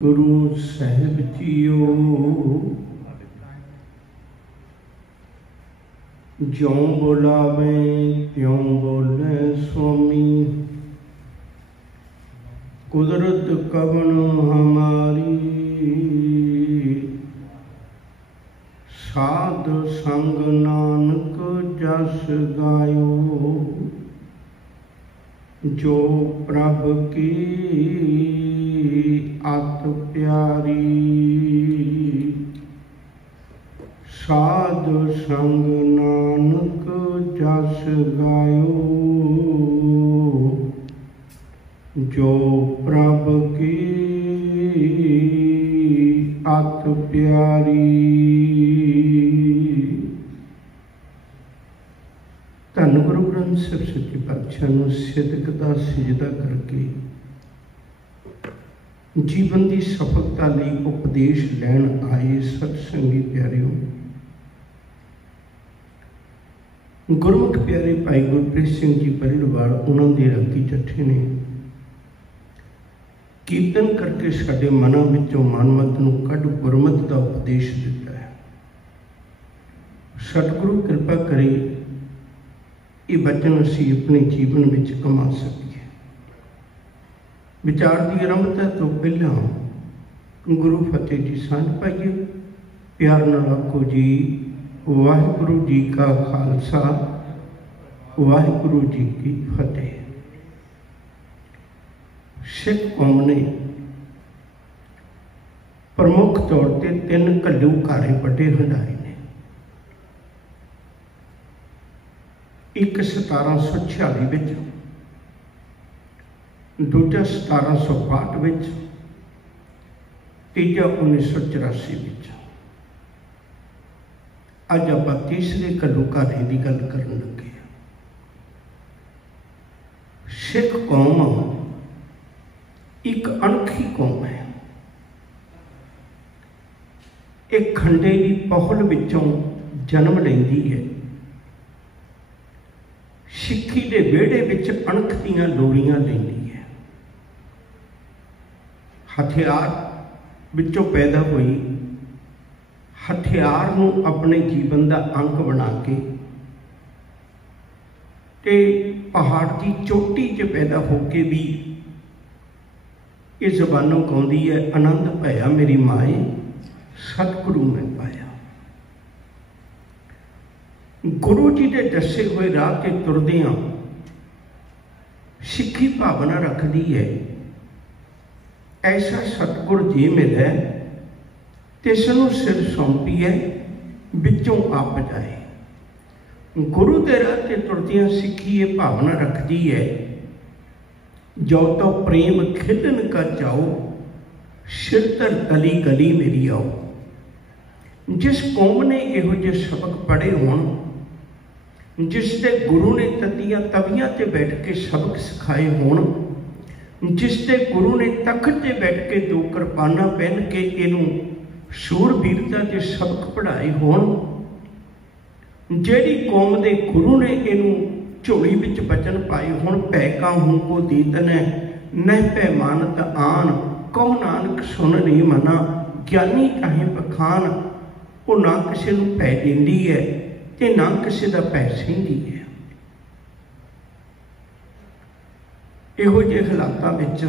गुरु साहिब जियो ज्यों बोलावे त्यों बोले स्वामी। कुदरत कवन हमारी साध संग नानक जस गायो। जो प्रभ की अत प्यारी साध संग नानक जस गायो। जो प्रभ की अत प्यारी। धन गुरु ग्रंथ साहिब सच्चे पातशाह नूं सिदक दा सिजदा करके जीवन की सफलता लई उपदेश लैण आए सत्संगी प्यारियों, गुरमुख प्यारे भाई गुरप्रीत सिंह जी परिवार उन्होंने रागी जत्थे ने कीर्तन करके साडे मनां विचों मनमत नूं कढ गुरमत का उपदेश दिता है। सतगुरु कृपा करे ये वचन असीं अपने जीवन में कमा सकीए। विचार की आरंभता तो पहला गुरु फतेह जी सांझ पाइए। प्यार नाल आखो जी वाहिगुरु जी का खालसा वाहिगुरु जी की फतेह। सिख कौम ने प्रमुख तौर पर 3 घल्लूघारे बड़े हंडाए ने। एक 1746 विच, दूजा 1762 विच, तीजा 1984 विच। अज आप तीसरे घल्लूघारे की गल करन लगे। सिख कौम एक अणखी कौम है। एक खंडे की पहल विचों जन्म लैंदी है। सिक्खी के विहड़े विच अणख दीआं लोरियां लैंदी है। हथियार विचों पैदा हुई, हथियार नूं अपने जीवन का अंग बना के ते पहाड़ की चोटी च पैदा होके भी ये जबानों कहती है, आनंद पाया मेरी माए सतगुरु में पाया। गुरु जी के दसे हुए राह के तुरदियां सिक्खी भावना रखती है, ऐसा सतगुर जी मिले तिसनूं सिर सौंपीए विचों आप जाए। गुरु के राह के तुरदियां सिक्खी ये भावना रखती है, जो तो प्रेम खिलन का जाओ सिरतर गली गली मेरी आओ। जिस कौम ने इहो जे सबक पढ़े होण, जिसते गुरु ने तदियां तवियां ते बैठ के सबक सिखाए होण, जिसते गुरु ने तख्त ते बैठ के 2 किरपाना पहन के इनू शूरवीरता के सबक पढ़ाए होण, जेड़ी कौम दे गुरु ने इनू झोली विच बचन पाए होण, पै काहूं को दीतन है नह पै मानत आन, कहो नानक सुन नहीं मना, ज्ञानी चाहे बखान। वो ना किसी नूं पै देंदी है ते ना किसी का पै सहिंदी है। इहो जे हालातां विच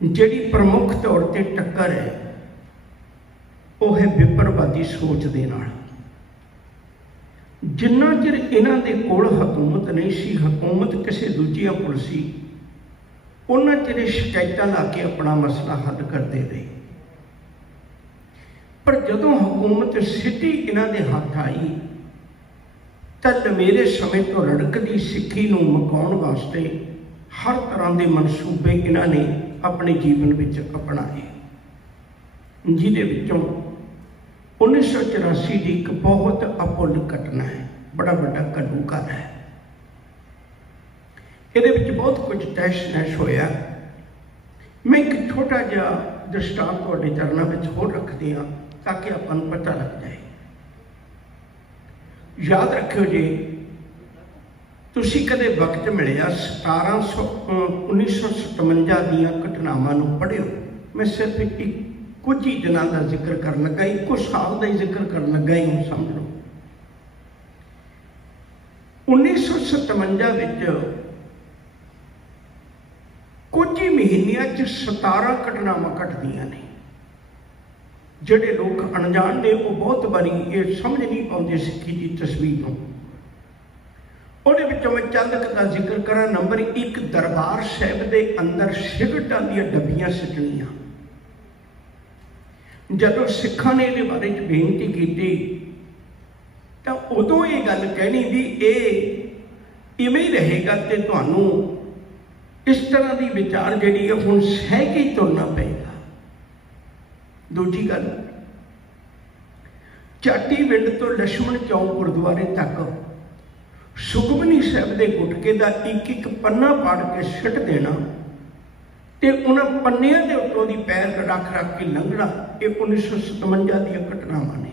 जिहड़ी प्रमुख तौर पर टक्कर है वो है विपरवादी सोच दे नाल। जिन्ना चिर इन्हां दे कोल हकूमत नहीं सी, हकूमत किसी दूजियां कोल सी, उन्ना चिर शिकायतां ला के अपना मसला हल करते रहे। पर जदों हुकूमत सिटी इन्हां दे हाथ आई तां लमेरे समय तो लड़कदी सिक्खी नूं मकाउण वास्ते हर तरह के मनसूबे इन्हां ने अपने जीवन विच अपनाए, जिहदे विचों 1984 की एक बहुत अभुल घटना है, बड़ा बड़ा घल्लूघार है। ये बहुत कुछ तहस नहस होया। मैं एक छोटा जिहा दृष्टांत तुहाडे चरणों में होर रख दियां ताकि आपां नूं पता लग जाए। याद रखियो जी, तुसी कदे वक्त मिलिया 1957 दीयां घटनावां नूं पढ़िओ। मैं सिर्फ कुछ ही दिनों का जिक्र कर लगा, एको साल का ही जिक्र कर लगा ही, हम समझ लो। 1957 कुछ ही महीनों 17 घटनावां घटदियां ने। जिहड़े लोग अनजान ने वो बहुत बारी ये समझ नहीं पाते सिक्खी की तस्वीर को। ਉਹਦੇ ਵਿੱਚੋਂ मैं चंद का जिक्र करा। नंबर 1, दरबार साहिब के अंदर सिगरटां ਦੀਆਂ ਡੱਬੀਆਂ सिटणियां। ਜਦੋਂ सिखां ने ये बारे बेनती की तो उदों ये गल कहनी भी ये इवें ही रहेगा तो तुहानूं इस तरह की विचार जिहड़ी है हुण सह के ही तुरना पेगा। दूजी गल, चाटी विंड तो लक्ष्मण चौक गुरुद्वारे तक सुखमनी साहिब के गुटके का एक एक पन्ना पाड़ के सिट देना तो उन्होंने पन्निया के उत्तों की पैर रख रख के लंघना, ये 1957 दी घटनावां ने।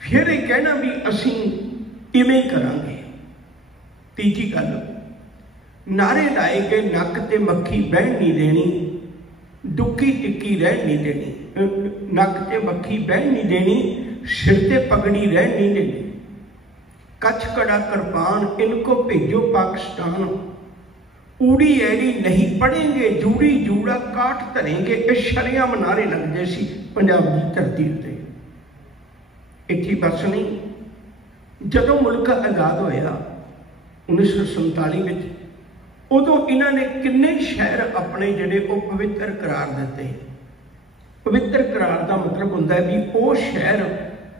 फिर ये कहना भी असी इवें करांगे। तीजी गल, नारे लाए गए नक ते मक्खी बहन नहीं देनी, दुखी टिक्की रहन नहीं देनी। नक ते मक्खी बहन नहीं देनी, सिर ते पगड़ी रहन नहीं देनी। कच्छ कड़ा कृपान इनको भेजो पाकिस्तान, ऊड़ी ऐड़ी नहीं पढ़ेंगे, जूड़ी जूड़ा काट धरेंगे। ये शरेआम नारे लगते सी पंजाब की धरती उत्ते। इत्थे बस नहीं, जदों मुल्क आज़ाद होया 1947 में, उदों इन्हां ने किन्ने शहर अपने जिहड़े वो पवित्र करार दिते। पवित्र करार का मतलब होंदा है भी वो शहर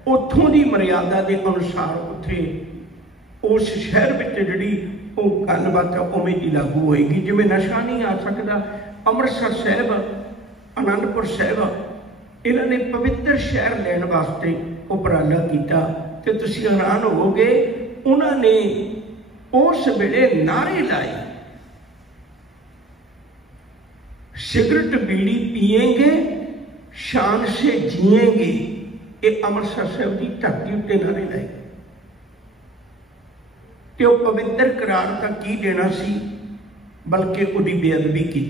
उत्थों की मर्यादा के अनुसार उत्थे उस शहर में जिहड़ी वो गलबात उवें दी लागू होएगी। जिवें नशा नहीं आ सकता, अमृतसर साहिब, आनंदपुर साहिब, इन्हां ने पवित्र शहर लैण वास्ते उपराला किया। तो तुसीं हैरान होवोगे, उन्होंने उस वेले नारे लाए, सिगरेट बीड़ी पिएंगे, शान से जिएंगे। ये अमृतसर साहिब की धरती उत्ते नारे लाए। तो पवित्र करार का की देना सी, बल्कि उसकी बेअदबी की।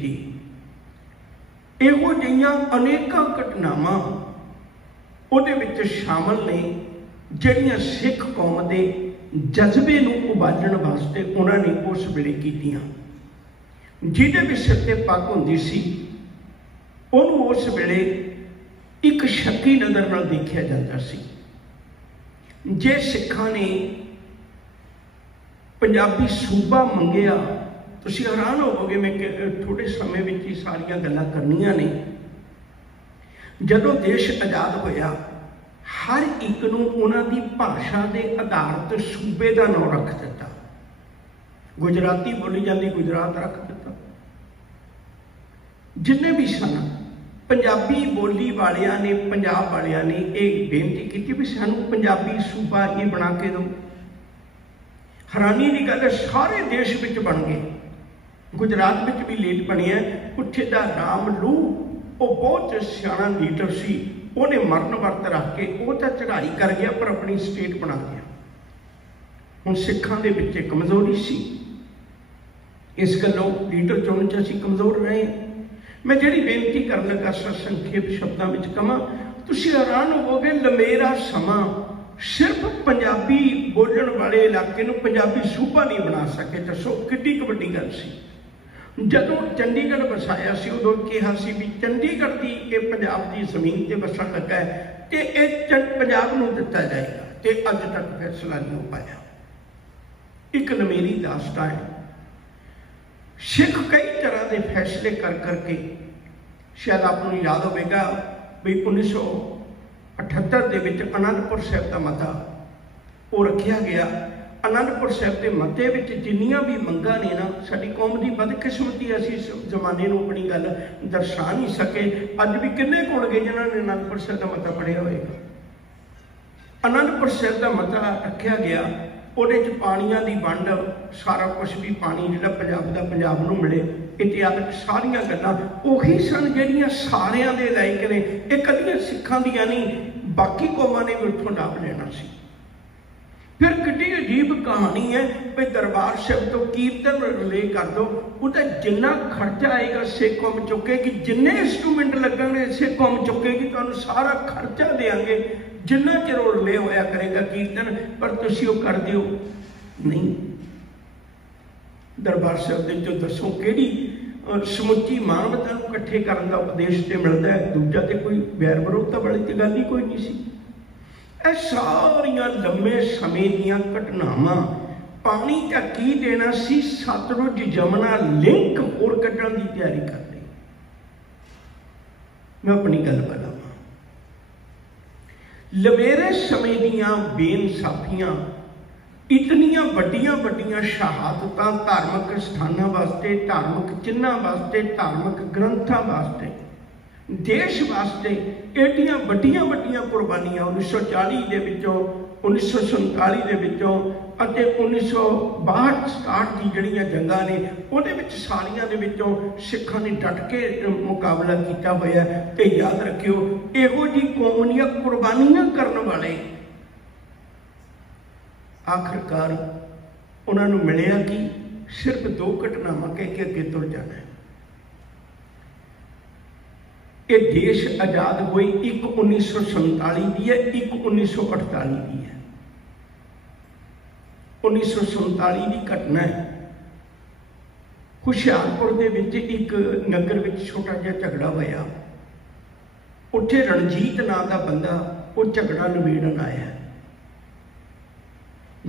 इहो जिहियां अनेकां घटनावां उहदे विच शामिल ने जिहड़ियां सिख कौम के जज्बे नूं उबालण वास्ते उन्होंने उस वेले कीतियां। जिहदे भी सिर ते पग हुंदी सी उहनूं उस वेले एक शक्की नज़र नाल देखिया जाता सी। जे सिखां ने पंजाबी सूबा मंगिया, तुसीं हैरान होवोगे। मैं थोड़े समय में ही सारियां गल्लां करनियां ने। जदों देश आज़ाद होया, हर एक नूं उन्हां दी भाषा के आधार ते सूबे का नाम रख दिता। गुजराती बोली जाती गुजरात रख दिता। जिन्ने भी सन पंजाबी बोली वालियां ने, पंजाब वालियां ने यह बेनती की भी सानूं पंजाबी सूबा ये बना के दो। हैरानी की गल है, सारे देश में बन गए। गुजरात में भी लेट बने। उत्थे दा राम लू वो बहुत सियाणा लीडर सी, उन्हें मरण वर्त रख के वो तो चढ़ाई कर गया पर अपनी स्टेट बना गया। हुण सिखां दे विच कमजोरी सी, इस गल्लों लीडर चुनने च असीं कमजोर रहे। मैं जिहड़ी बेनती कर लगा संखेप शब्दों में कहां, तुसीं हैरान होवोगे, लमेरा समा सिर्फ पंजाबी बोलण वाले इलाके नूं पंजाबी सूबा नहीं बना सके। दसो किड्डी क वड्डी गल सी। जदों चंडीगढ़ वसाया सी उदों कहा सी भी चंडीगढ़ की ये पंजाब की जमीन ते वसन लगा है तो ये पंजाब नूं दिता जाएगा। तो अज तक फैसला नहीं हो पाया। एक लमेरी दास्तां है। सिख कई तरह के फैसले कर करके, शायद आपको याद होगा भी 1978 के आनंदपुर साहिब का मता वो रखा गया। आनंदपुर साहिब के मते में जिन्नियां भी मंगां ने ना, साडी कौम की बदकिस्मती, असीं इस जमाने नूं अपनी गल दर्शा नहीं सके। अज भी किन्ने कोल गए जिन्होंने आनंदपुर साहिब का मता पढ़िया होएगा। आनंदपुर साहिब का मता रखा गया, ਉਹਦੇ ਚ ਪਾਣੀਆਂ ਦੀ ਵੰਡ, सारा कुछ भी पानी ਜਿਹੜਾ पंजाब का पंजाब ਨੂੰ मिले, इतिहासक सारिया गल्लां ਉਹੀ सन ਜਿਹੜੀਆਂ ਸਾਰਿਆਂ ਦੇ ਲਾਇਕ ने। ਇਹ ਕਦੀਆਂ ਸਿੱਖਾਂ ਦੀਆਂ नहीं, बाकी कौमां ने भी उत्थों लाभ लेना सी। फिर कितनी अजीब कहानी है भाई, दरबार साहब तो कीर्तन रिले कर दो, ਉਹਦਾ जिन्ना खर्चा आएगा सिख कौम चुकेगी, जिन्ने इंस्ट्रूमेंट लगने सिख कौम चुकेगी, तो सारा खर्चा देंगे जिन्ना चिर रिले होया करेगा कीर्तन, पर तुसीं वो कर दिओ नहीं। दरबार साहब दे जो दसो किहड़ी समुची मानवता नूं इकट्ठे करन दा उपदेश ते मिलदा है, दूजा ते कोई वैर विरोधता वाली ते गल ही कोई नहीं सी। ਇਹ ਸਾਰੀਆਂ ਲੰਮੇ ਸਮੇਂ ਦੀਆਂ ਘਟਨਾਵਾਂ ਪਾਣੀ ਦਾ ਕੀ ਦੇਣਾ ਸੀ, ਸਤਲੁਜ ਜਮਨਾ ਲਿੰਕ ਹੋਰ ਕੱਢਣ ਦੀ ਤਿਆਰੀ ਕਰ ਲਈ। ਮੈਂ ਆਪਣੀ ਗੱਲ ਕਰਾਂਗਾ, ਲਵੇਰੇ ਸਮੇਂ ਦੀਆਂ ਬੇਇਨਸਾਫੀਆਂ, ਇਤਨੀਆਂ ਵੱਡੀਆਂ ਵੱਡੀਆਂ ਸ਼ਹਾਦਤਾਂ ਧਾਰਮਿਕ ਸਥਾਨਾਂ ਵਾਸਤੇ, ਧਾਰਮਿਕ ਚਿੰਨ੍ਹਾਂ ਵਾਸਤੇ, ਧਾਰਮਿਕ ਗ੍ਰੰਥਾਂ ਵਾਸਤੇ, देश वास्ते एडियां वड्डियां वड्डियां कुर्बानियां 1940 ਦੇ ਵਿੱਚੋਂ 1947 ਦੇ ਵਿੱਚੋਂ ਅਤੇ 1962-67 ਦੀ ਜਿਹੜੀਆਂ ਜੰਗਾਂ ਨੇ ਉਹਦੇ ਵਿੱਚ ਸਾਰੀਆਂ ਦੇ ਵਿੱਚੋਂ ਸਿੱਖਾਂ ਨੇ ਡਟ ਕੇ ਮੁਕਾਬਲਾ ਕੀਤਾ ਹੋਇਆ। ਤੇ ਯਾਦ ਰੱਖਿਓ, ਇਹੋ ਜੀ ਕੌਮ ਦੀਆਂ ਕੁਰਬਾਨੀਆਂ ਕਰਨ ਵਾਲੇ ਆਖਰਕਾਰ ਉਹਨਾਂ ਨੂੰ ਮਿਲਿਆ ਕਿ ਸਿਰਫ 2 ਘਟਨਾਵਾਂ ਕਹਿ ਕੇ ਅੱਗੇ ਤੁਰ ਜਾਣਾ ਹੈ। ये देश आज़ाद हुई, एक 1947 की है, एक 1948 की है। 1947 की घटना है, हुशियारपुर दे विच एक नगर विच छोटा जिहा झगड़ा होया, उत्थे रणजीत नाम का बंदा वो झगड़ा निबेड़न आया।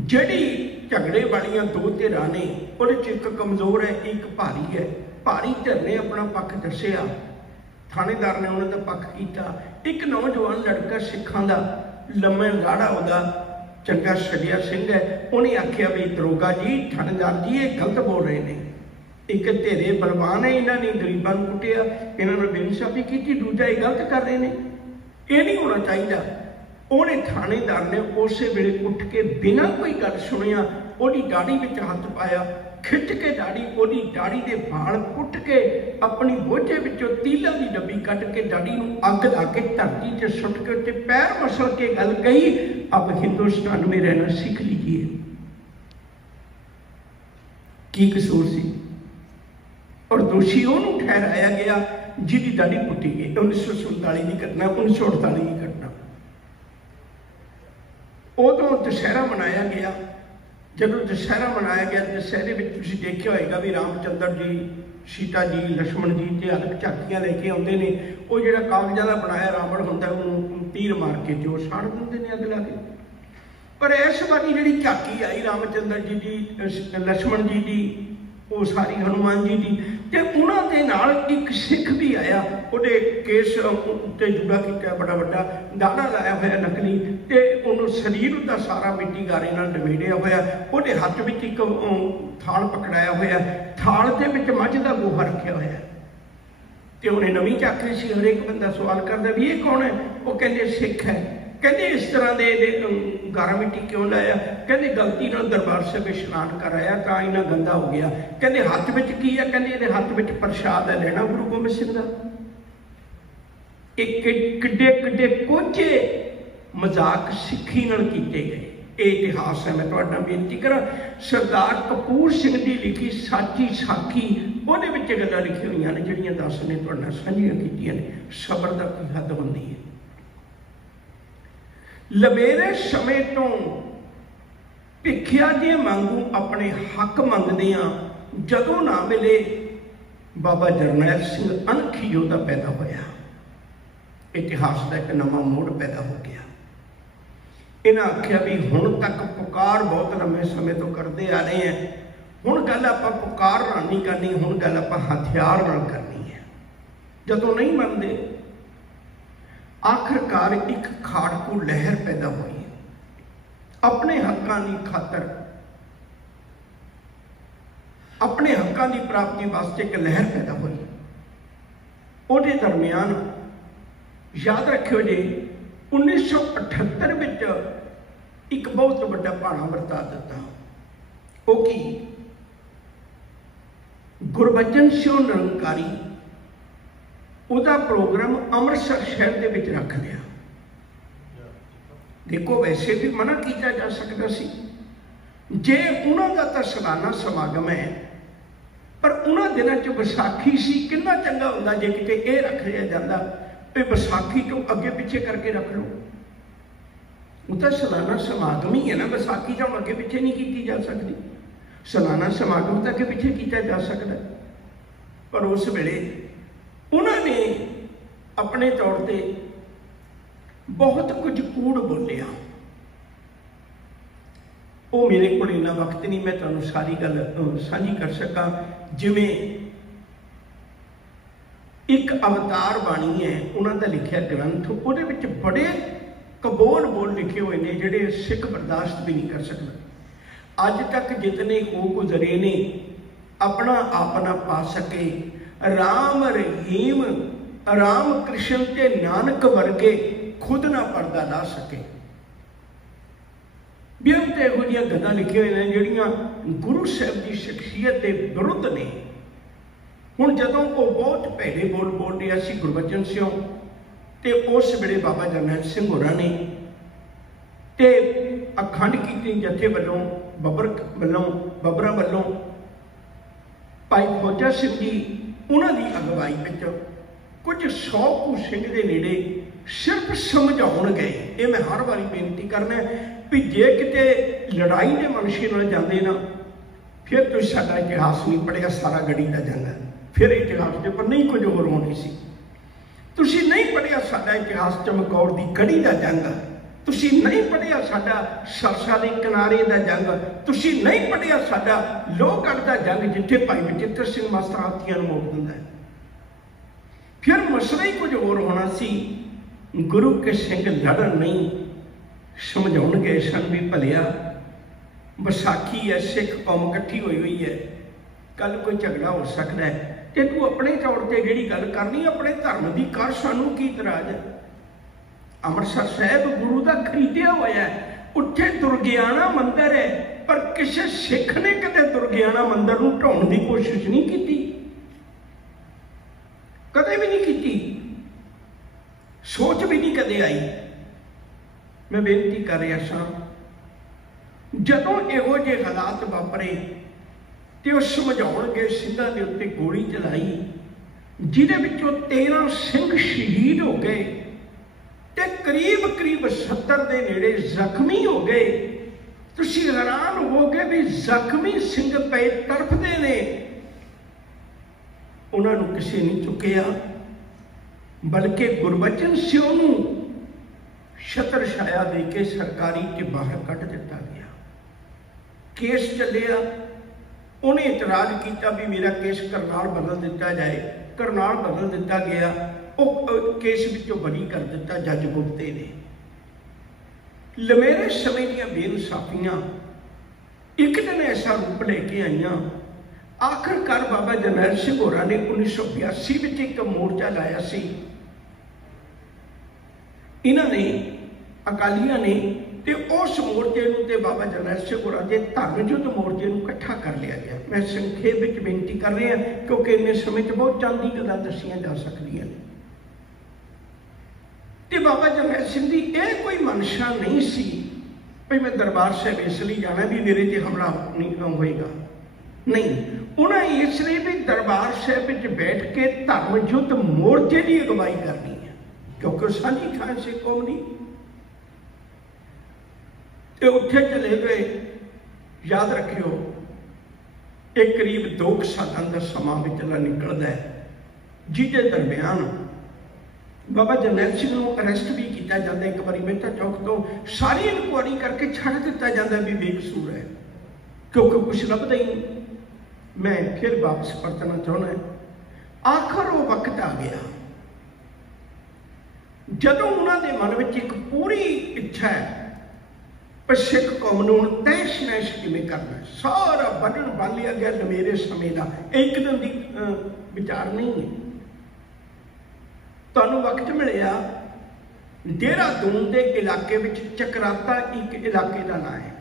जिहड़ी झगड़े वालियां 2 धिरां ने, उहदे च एक कमज़ोर है, एक भारी है। भारी धिर ने अपना पक्ष दस्सिया, थानेदार ने उन्होंने पक्ष किया। एक नौजवान लड़का सिखा का लम्बा गाढ़ा वह चंगा सजिया सिंह है, उन्हें आख्या भी दरोगा जी, थानेदार जी, ये गलत बोल रहे हैं, एक धेरे बलवान है, इन्होंने गरीबों को कुटिया, इन्होंने बेइंसाफी की, दूजा ये गलत कर रहे हैं, ये नहीं होना चाहिए। उन्हें थानेदार ने उस वेले उठ के बिना कोई गल सुनिया उहदी दाढ़ी में हाथ पाया, खिच के दाढ़ी के बाल पुट के अपनी बोझे विचों तीला की डब्बी कट के दाढ़ी नूं अग ला के धरती से सुट के उत्ते पैर मसल के गल कही, अब हिंदुस्तान में रहना सीख लीजिए। की कसूर सी? और दोषी उन्होंने ठहराया गया जिहदी दाढ़ी पुट्टी गई। 1947 की घटना, 1948 की घटना। उदों दशहरा मनाया गया। जदों दशहरा मनाया गया, दशहरे में तुसीं देखिया होएगा भी रामचंद्र जी, सीता जी, लक्ष्मण जी ते अलग झाकियां लेके आउंदे ने। वो जिहड़ा कागज़ां दा बनाया रावण हुंदा उहनूं तीर मार के जो साड़ दिंदे ने अग ला के। पर इस बारी जिहड़ी झाकी आई रामचंद्र जी दी, लक्ष्मण जी दी, वो सारी हनुमान जी की, तो उन्होंने नाल एक सिख भी आया, उहदे केस उत्ते जूड़ा किया बड़ा वड्डा, दाड़ा लाया होया नकली, तो उन्होंने शरीर का सारा मिट्टी गारे नाल डमेड़िया होया, उहदे हत्थ विच एक थाल पकड़ाया होया, थाल दे विच मझ दा गोहा रखिया होया। तो उन्हें नवीं झाकी सी, हरेक बंदा सवाल करता भी ये कौन है? वो कहते सिख है। कहते इस तरह के गारा मिट्टी क्यों लाया? कहते गलती नाल दरबार साहब इशनान कर आया तो इन्ना गंदा हो गया। कहते हत्थ विच की है? कहते ये हत्थ विच प्रसाद है लेना गुरु गोबिंद सिंह का। किड्डे किड्डे कोझे मजाक सिक्खी नाल कीते गए। ये इतिहास है। मैं तुहाडा बेनती करा, सरदार कपूर सिंह की लिखी साची साखी उहदे विच गल्लां लिखी हुई ने जिहड़ियां 10 ने तुहाडे नाल साझीआं कीतीआं ने। सबर दा कोई हद हुंदी है। लवेरे समय तो भिखिया जी वांगू अपने हक मंगदे आ, जदों ना मिले बाबा जरनैल सिंह अनखी योद्धा पैदा होया। इतिहास का एक नवा मोड़ पैदा हो गया। इन्हें आख्या भी हुण तक पुकार बहुत लंबे समय तो करते आ रहे हैं, हुण गल आपां पुकार नाल नहीं करनी, हुण गल आपां हथियार नाल करनी है। जदों नहीं मनते, आखिरकार एक खाड़कू लहर पैदा हुई। अपने हकों की खातर, अपने हकों की प्राप्ति वास्ते एक लहर पैदा हुई। उहदे दरमियान याद रखियो जी, 1978 में एक बहुत बड़ा भाना वरता दिता। वो की गुरबचन सिंह निरंकारी उहदा प्रोग्राम अमृतसर शहर के विच रख लिया। देखो वैसे भी मना किया जा सकता सी, जे उन्हों का तो सालाना समागम है पर उन्होंने दिनों च विसाखी सी, कितना चंगा होंदा जे किते ये रख लिया जाता भी विसाखी तो अगे पिछे करके रख लो। वो तो सालाना समागम ही है ना, विसाखी तो अगे पिछे नहीं की जा सकती। सालाना समागम तो अगे पिछे किया जा सकता, पर उस वेले उन्होंने अपने तौर पर बहुत कुछ कूड़ बोलिया। वो मेरे को इन्ना वक्त नहीं मैं तुहानूं सारी गल साझी कर सका। जिवें एक अवतार बाणी है उन्होंने लिखा ग्रंथ, वो बड़े कबोल बोल लिखे हुए हैं जिहड़े सिख बर्दाश्त भी नहीं कर सकते। अज तक जितने हो गुजरे ने अपना आप ना पा सके, राम रहीम राम कृष्ण ते नानक वर्गे खुद ना पर्दा ला सके। बेअंत इहो जिहियां गल्लां लिखियां होईयां ने जिहड़ियां गुरु साहब की शख्सियत के विरुद्ध ने। हुण जदों वो बहुत भैड़े बोल बोल रहा सी गुरबचन सिंह, ते उस वेले बाबा जरनैल सिंह होरां ने ते अखंड कीर्तन जथे वालों बबरा वालों भाई फौजा सिंह जी उन्हां दी अगवाई विच कुछ 100 कू सिंह के नेड़े सिर्फ समझाउण गए। ये मैं हर बारी बेनती करना भी जे किते लड़ाई के मनशे नाल जांदे ना फिर तुसीं साडा इतिहास नहीं पढ़िया, सारा गढ़ी का जंग है, फिर इतिहास के पर नहीं कुछ होर होनी सी। तुसीं नहीं पढ़िया साडा इतिहास चमकौर की गढ़ी का जंग, तुसीं नहीं पढ़िया साडा सरसा के किनारे का जंग, तुसीं नहीं पढ़िया साडा लोहगढ़ का जंग जिथे भाई बचित्र सिंह मास्टर हाथियां मोड़ दिंदा है। फिर मसला ही कुछ होर होना सी। गुरु के सिंह लड़न नहीं समझाउण गए सन भी भलिया विसाखी है, सिख कौम इकट्ठी हुई है, कल कोई झगड़ा हो सकता है, तो तू अपने तौर पर जिहड़ी गल करनी अपने धर्म की कर, सानू की इतराज है। अमृतसर साहब गुरु का खरीदिया हुआ है, उत्थे दुर्गियाना मंदिर है, पर किसी सिख ने कदे दुर्गियाना मंदिर नूं ढाउण की कोशिश नहीं की, कदे भी नहीं की, सोच भी नहीं कदे आई। मैं बेनती कर रहा सा जदों इहो जे हालात वापरे तो वह समझाउण गए सिंघां दे उत्ते गोली चलाई, जिहदे विचों 13 सिंह शहीद हो गए ते करीब करीब 70 के नेड़े जख्मी हो गए। तुसीं हैरान हो गए भी जख्मी सिंह पे तड़फदे ने, उन्होंने किसी नहीं चुकिया, बल्कि गुरबचन सिंह नूं छत्र छाया दे के सरकारी के बाहर कट दिता गया। केस चलिया, उन्हें इतराज किया भी मेरा केस करनाल बदल दिता जाए, करनाल बदल दिता गया, वो केस विचों बरी कर दिता जज गुप्ते ने। लमेरे समय दीयां बेइंसाफियां एक दिन ऐसा रूप लेके आईयां। आखिरकार बाबा जरनैल सिंह होरां ने 1982 में एक मोर्चा लाया सी। इन्होंने अकालियां ने ते उस मोर्चे नूं ते बाबा जरनैल सिंह होरां दे धर्म युद्ध मोर्चे नूं इकट्ठा कर लिया गया। मैं संखेप में बेनती कर रहा क्योंकि इन्ने समय बहुत चंदी गल्लां दसियां जा सकदियां ने। ते बाबा जरनैल सिंह दी यह कोई मनशा नहीं सी भाई मैं दरबार साहब इसलिए जाना भी मेरे ते हमला नहीं होएगा, नहीं, उन्हें इसलिए भी दरबार साहब बैठ के धर्म युद्ध मोर्चे की अगवाई करनी है क्योंकि साझी थां से कौम नहीं। तो उत्थे चले गए। याद रखियो एक करीब 2 सालों का समा विचला निकलता है, जिसके दरम्यान बाबा जरनैल सिंह को अरेस्ट भी किया जाता है। एक बार मेहता चौक तो सारी इनकुआरी करके छड़ दिता जाता भी बेकसूर है क्योंकि कुछ लभदा ही नहीं। मैं फिर वापस परतना चाहना है, आखिर वो वक्त आ गया जदों उन्होंने मन में एक पूरी इच्छा है पर सिख कौम नूं तैश नैश किवें करना, सारा बदन बन लिया गया लमेरे समय का, एक दिन की विचार नहीं है। तुहानूं वक्त मिलिया देहरादून के इलाके में चकराता एक इलाके का नाम है,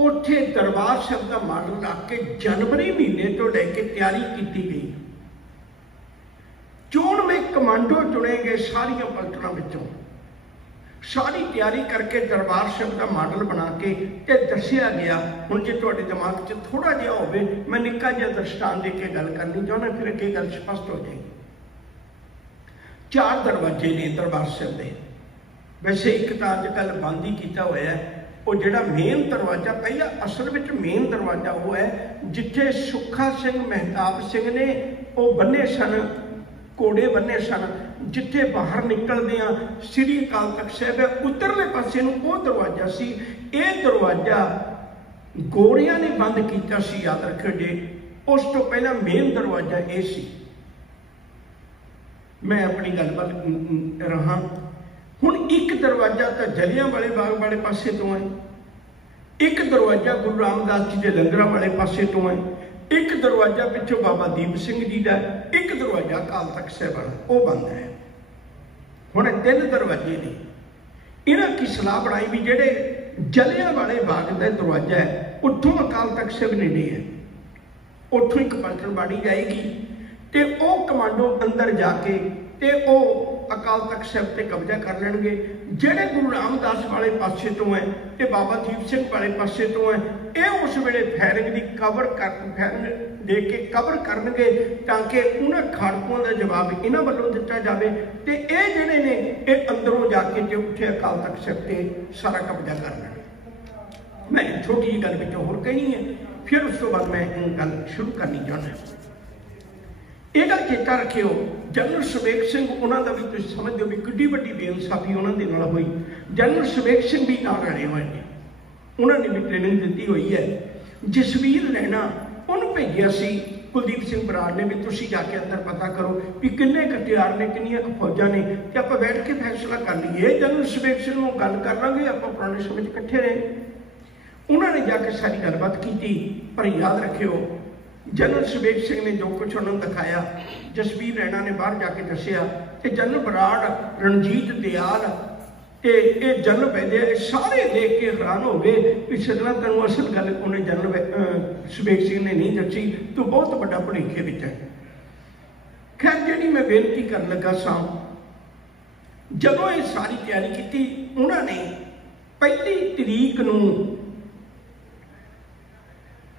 उत्थे दरबार साहब का मॉडल रख के जनवरी महीने तो लैके तैयारी की गई। चोण में कमांडो चुने गए सारिया पलटना विचों, सारी तैयारी करके दरबार साहिब का मॉडल बना के ते दसिया गया। हुण जे तुहाडे दिमाग 'च थोड़ा जिहा होवे, मैं निक्का जिहा दृष्टांत दे के गल करनी चाहुंदा, फिर अगे गल स्पष्ट हो जाएगी। 4 दरवाजे ने दरबार साहिब दे। वैसे एक तो अजकल बंद ही किया हुआ है, वो जिहड़ा मेन दरवाजा पहला असल में मेन दरवाजा वो है जिथे सुखा सिंह महताब सिंह ने वो बन्ने सन, घोड़े बन्ने सन, जिथे बाहर निकलदियां श्री अकाल तख्त साहिब है उधरले पासे नूं वो दरवाजा सी। ये दरवाजा गोरियां ने बंद किया सी, याद रखियो जी। उस तो पहला मेन दरवाजा ये सी। मैं अपनी गल पर रहा। हुण एक दरवाजा तो जलियांवाले बाग वाले पासे तो है, एक दरवाजा गुरु रामदास जी के लंगर वाले पासे तो है, एक दरवाजा पिछों बाबा दीप सिंह जी का, एक दरवाजा अकाल तख्त साहिब वाला वो बंद है। हुण 3 दरवाजे ने। इन्हां की सलाह बनाई भी जेडे जलियांवाले बाग का दरवाजा है उत्थों अकाल तख्त साहिब नेड़े है, उत्थों एक पलटनबाड़ी जाएगी ते ओ कमांडो अंदर जाके ते ओ अकाल तख्त साहिब ते कब्जा कर लेंगे। जेडे गुरु रामदास वाले पासे तो है ते बाबा दीप सिंह वाले पासे तो है, ये उस वेले फायरिंग की फायरिंग दे के कवर करनगे ताकि उन्हां खाड़कुआं का जवाब इन्हां वल्लों दिता जाए ते ये जिहड़े ने ये अंदरों जाके ते उत्थे अकाल तख्त साहिब ते सारा कब्जा कर लेंगे। मैं छोटी जी गल विच होर कहनी है, फिर उस तो बाद मैं गल शुरू करनी चाहुंदा। ये गल चेता रखियो, जनरल सुबेग सिंह उन्होंने का भी तुम समझते हो भी किड्डी वड्डी बेइंसाफी उन्होंने नाल हुई। जनरल सुबेग सिंह भी नाल रले हुए हैं, उन्होंने भी ट्रेनिंग दी हुई है। जसवीर रैना उन्होंने भेजिया सी कुलदीप सिंह बराड़ ने भी तुसीं जाके अंदर पता करो भी किन्ने कटियार ने, किन्नियां फौजां ने, कि आप बैठ के फैसला कर लीए। जनरल सुबेग सिंह को गल कर लांगे, आप पुराने समय इकट्ठे रहे। उन्होंने जाके सारी गलबात की, पर याद रखियो जनरल सुबेग सिंह ने जो कुछ उन्होंने दिखाया, जसवीर रैना ने बाहर जाके दसिया, तो जनरल बराड़, रणजीत दयाल ये जनरल बैदे सारे देख के हैरान हो गए कि सदना तेन असल गल उन्हें जनरल सुबेग सिंह ने नहीं दसी, तो बहुत बड़ा भुलेखे विच है। खैर जी मैं बेनती कर लगा सा, जदों ये सारी तैयारी की उन्होंने 1 तरीक नूं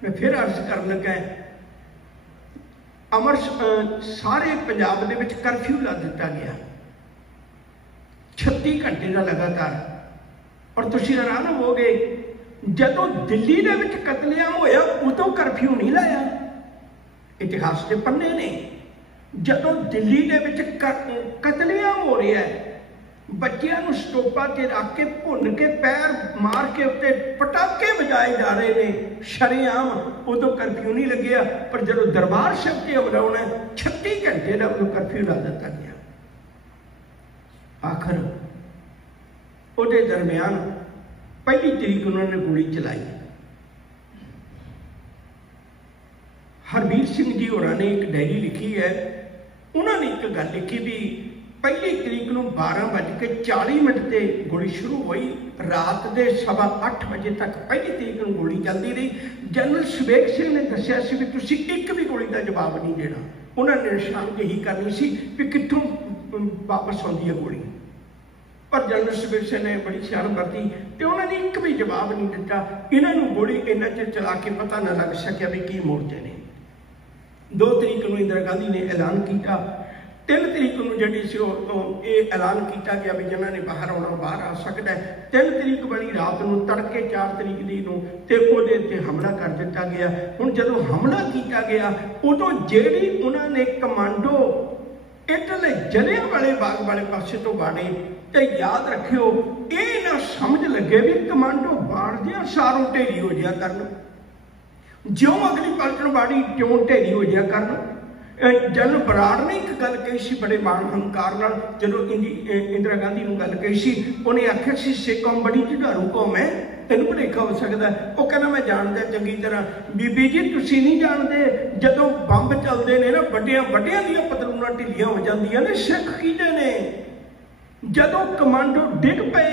मैं फिर अर्ज कर लगा अमर सारे पंजाब दे विच करफ्यू ला दिता गया 36 घंटे का लगातार। और तुसीं हैरान होवोगे जदों दिल्ली दे विच कतलेआम होया उदों करफ्यू नहीं लाया। इतिहास के पन्ने ने, जदों दिल्ली दे विच कतलेआम हो रहा है, बच्चियां नूं स्टोपा ते रख के भुन के पैर मार के उत्ते पटाके बजाए जा रहे हैं शरेआम, उदों करफ्यू नहीं लग्या। पर जदों दरबार साहिब ते हमला होना 36 घंटे का उदों करफ्यू ला दिता गया। आखिर उहदे दरम्यान 1 तरीक उन्होंने गोली चलाई। हरबीर सिंह जी होरां ने एक डायरी लिखी है, उन्होंने एक गल लिखी भी 1 तरीक को 12:40 ते गोली शुरू हुई, रात के 8:15 बजे तक 1 तरीक को गोली चलती रही। जनरल सुबेग सिंह ने दसिया सी भी तुसीं एक भी गोली का जवाब नहीं देना। उन्होंने निशान यही करनी सी भी कित्थों वापस आती है गोली, पर जनरल सुबेग सिंह ने बड़ी सियाण करती तो उन्होंने एक भी जवाब नहीं दिता। इन्होंने गोली इन्ना चिर चला के पता न लग सकिया भी की मोर्चे ने। 2 तरीक को इंदिरा गांधी ने ऐलान किया, 3 तरीक को जी ऐलान किया गया भी जिन्होंने बाहर आना बाहर आ सकता है। 3 तरीक वाली रात को तड़के 4 तरीक की हमला कर दिता गया। हुण जदों हमला किया गया उदों जिहड़ी उन्होंने कमांडो इधरले जलियांवाले बाग वाले पासे तो वाड़े, तो याद रखियो ये ना समझ लगे भी कमांडो बाढ़ दिया सारों ढेरी हो जाया करन, ज्यों अगली पलटनबाड़ी क्यों ढेरी हो जाया करन। जनरल बराड़ ने एक गल कही सी बड़े मान हंकार नाल, जदों इंदिरा गांधी नूं गल कही सी, उन्हें आख्या सी सिख कौम बड़ी झुझारू कौम है, तेन भुलेखा हो सकता है। वो कहना मैं जानता चंगी तरह, बीबी जी तुसीं नहीं जानते जदों बंब चलते हैं ना बड़ियां बड़ियां दियां पतलूनां ढिलियां हो जांदियां ने, सिख किहदे ने। जदों कमांडो डिग पे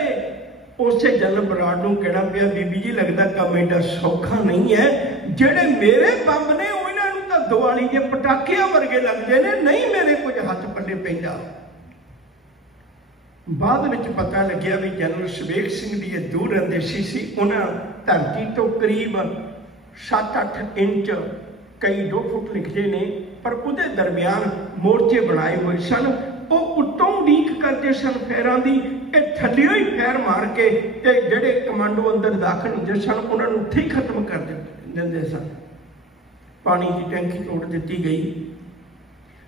उस जनरल बराड़ नूं कहना पिया बीबी जी लगता काम एडा सौखा नहीं है, जेड़े मेरे बंब ने उन्हां नूं तां दिवाली के पटाकियां वर्गे लगते हैं, नहीं मेरे कुछ हथ पल्ले पैंदा। बाद विच पता लग्या भी जनरल शबेग सिंह दी दूर अंदेशी सी। उन्हां धरती तो करीब 7-8 इंच, कई 2 फुट लिखते ने, पर उहदे दरमियान मोर्चे बनाए हुए सन। वो उत्तों उड़ीक करते सन फैरां दी, थल्लियों ही फैर मार के ते जिहड़े कमांडो अंदर दाखिल होंदे सन उन्हां नूं उत्थे ही खत्म कर दिंदे सन। पानी की टैंकी तोड़ दी गई।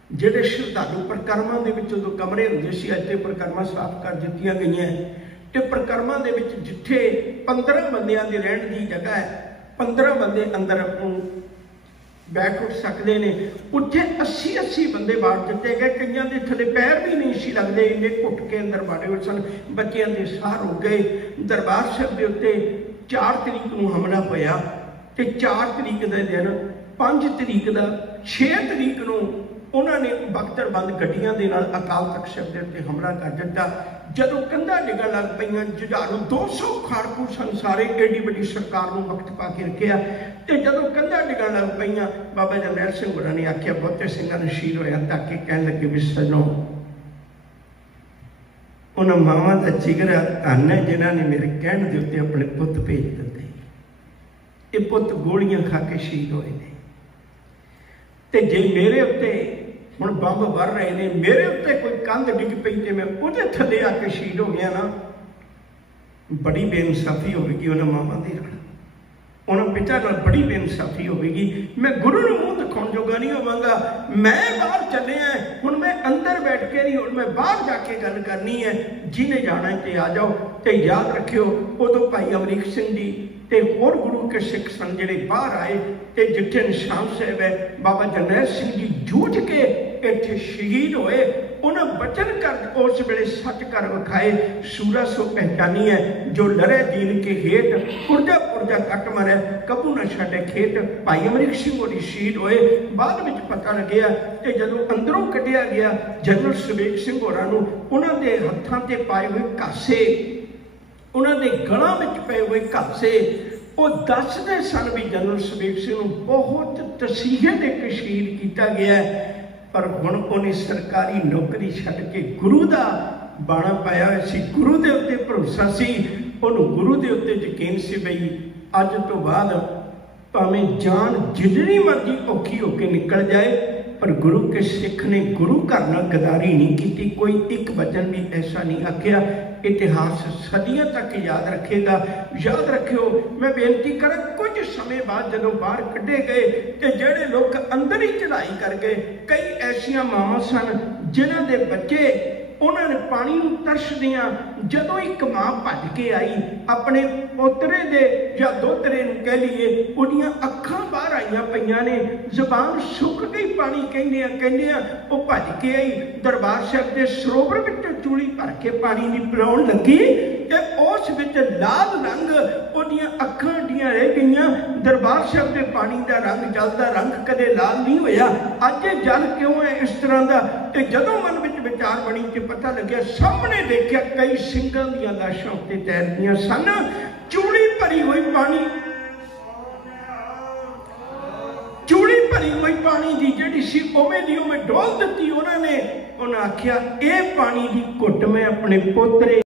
ਜਿਹੜੇ ਸ਼ਰਧਾਲੂ ਪ੍ਰਕਰਮਾਂ ਦੇ ਵਿੱਚ ਉਦੋਂ ਕਮਰੇ ਹੁੰਦੇ ਸੀ, ਅੱਜ ਤੇ ਪ੍ਰਕਰਮਾਂ ਸਾਫ਼ ਕਰ ਦਿੱਤੀਆਂ ਗਈਆਂ ਤੇ ਪ੍ਰਕਰਮਾਂ ਦੇ ਵਿੱਚ ਜਿੱਥੇ 15 ਬੰਦਿਆਂ ਦੇ ਰਹਿਣ ਦੀ ਜਗ੍ਹਾ ਹੈ, 15 ਬੰਦੇ ਅੰਦਰ ਬੈਠ ਉੱਠ ਸਕਦੇ ਨੇ, ਉੱਥੇ 80 ਬੰਦੇ ਬਾੜ ਦਿੱਤੇ ਗਏ। ਕਈਆਂ ਦੇ ਥੱਲੇ ਪੈਰ ਵੀ ਨਹੀਂ ਸੀ ਲੱਗਦੇ, ਇੰਨੇ ਘੁੱਟ ਕੇ ਅੰਦਰ ਬਾੜੇ ਹੋਏ ਸਨ। ਬੱਚਿਆਂ ਦੇ ਸਾਹ ਰੁਕ ਗਏ। ਦਰਬਾਰ ਸਾਹਿਬ ਦੇ ਉੱਤੇ 4 ਤਰੀਕ ਨੂੰ ਹਮਲਾ ਹੋਇਆ ਤੇ 4 ਤਰੀਕ ਦੇ ਦਿਨ 5 ਤਰੀਕ ਦਾ 6 ਤਰੀਕ ਨੂੰ उन्होंने बख्तरबंद गड्डियां दे नाल अकाल तख्त साहिब दे उत्ते हमला कर दिता। जदों कंधा डिगण लग पईयां, जुझारू 200 खाड़कू सन सारे, एडी बड़ी सरकार नूं वक्त पा के रखिया ते जदों कंधा डिगण लग पईयां, बाबा जरनैल सिंह होरां ने आख्या, बहुते सिंघां ने शहीद होया, ताकि कहण लगे भी सजणो उन्हां मावां दा जिगर धन है जिन्हां ने मेरे कहण दे उत्ते अपने पुत्त भेज दित्ते। ये पुत्त गोलियां खा के शहीद होए ने ते जे मेरे उत्ते हुण बंब वर रहे ने, मेरे उत्ते कोई कंध डिग पई ते मैं उहदे थल्ले आके शहीद हो गया ना, बड़ी बेइंसाफी होगी उन्हां मावां दे नाल, उन्हां पिता नाल बड़ी बेइंसाफी होगी। मैं गुरु नूं मूँह दिखाउण जोगा नहीं होवांगा। मैं बाहर चलिया, हुण मैं अंदर बैठ के नहीं, हुण मैं बाहर जाके गल करनी है। जिन्हें जाना है ते आ जाओ। ते याद रखियो, उदों भाई अमरीक सिंह जी ते होर गुरु के सिख सन जिहड़े बाहर आए ते जिथे निशान साहिब है, बाबा जरनैल सिंह जी जूझ के इत्थे शहीद होए। उन्हें वचन कर उस वेले सच कर विखाए, सूरा सो पहचानी है, जो लड़े दीन के हेठ, पुरजा पुरजा कट मरे, कबू न छड्डे खेत। भाई अमरीक सिंह होरी शहीद होए। बाद विच पता लग्या ते जदों अंदरों कढ़िया गया जनरल शबेग सिंह होरां नूं, उन्हां दे हत्थां ते पाए हुए घासे, उन्होंने गलों में पे हुए घासे, वो दसते सन भी जनरल शबेग सिंह बहुत तसीहे दे के शहीद किया गया है। पर हुण उन्हें सरकारी नौकरी छड्ड के गुरु का बाणा पाया सी, गुरु के उत्ते भरोसा सी, उन्होंने गुरु के उत्ते यकीन से बई अज तो बाद भावें जान जितनी मर्जी औखी होकर निकल जाए, पर गुरु के सिख ने गुरु घर नाल गदारी नहीं की। कोई एक वचन भी ऐसा नहीं आख्या। इतिहास सदियों तक याद रखेगा। याद रखियो, मैं बेनती करा, कुछ समय बाद जदों बाहर कढ़े गए तो जेड़े लोग अंदर ही चढ़ाई कर गए, कई ऐसिया मावां सन जिन्हां दे बच्चे उन्होंने पानी नूं तरसदियां, जदों एक मां भज के आई अपने पोतरे दे या दोतरे नूं कह लीए, उहदियां अखां बाहर आईयां पईयां ने, जबान सुक गई, पानी कहंदे वो भज के आई, दरबार साहिब के सरोवर विचों चूली भर के पानी दी पिलाउण लगी ते उस विच लाल रंग उहदियां अखां ਦੀਆਂ रह गईयां। दरबार साहिब के पानी का रंग, जल का रंग कदे लाल नहीं होया। अज जल क्यों है इस तरह का? ते जदों मन विच विचार बनी ते पता लग्या, सामने देखिया कई सिंघां दीयां लाशां उत्ते तैरदियां सन, चूड़ी भरी हुई पानी, चूड़ी भरी हुई पानी की जिहड़ी सी उवें दी उवें डोल दित्ती उन्होंने। उन्हें आख्या, ये पानी की घुट मैं अपने पोतरे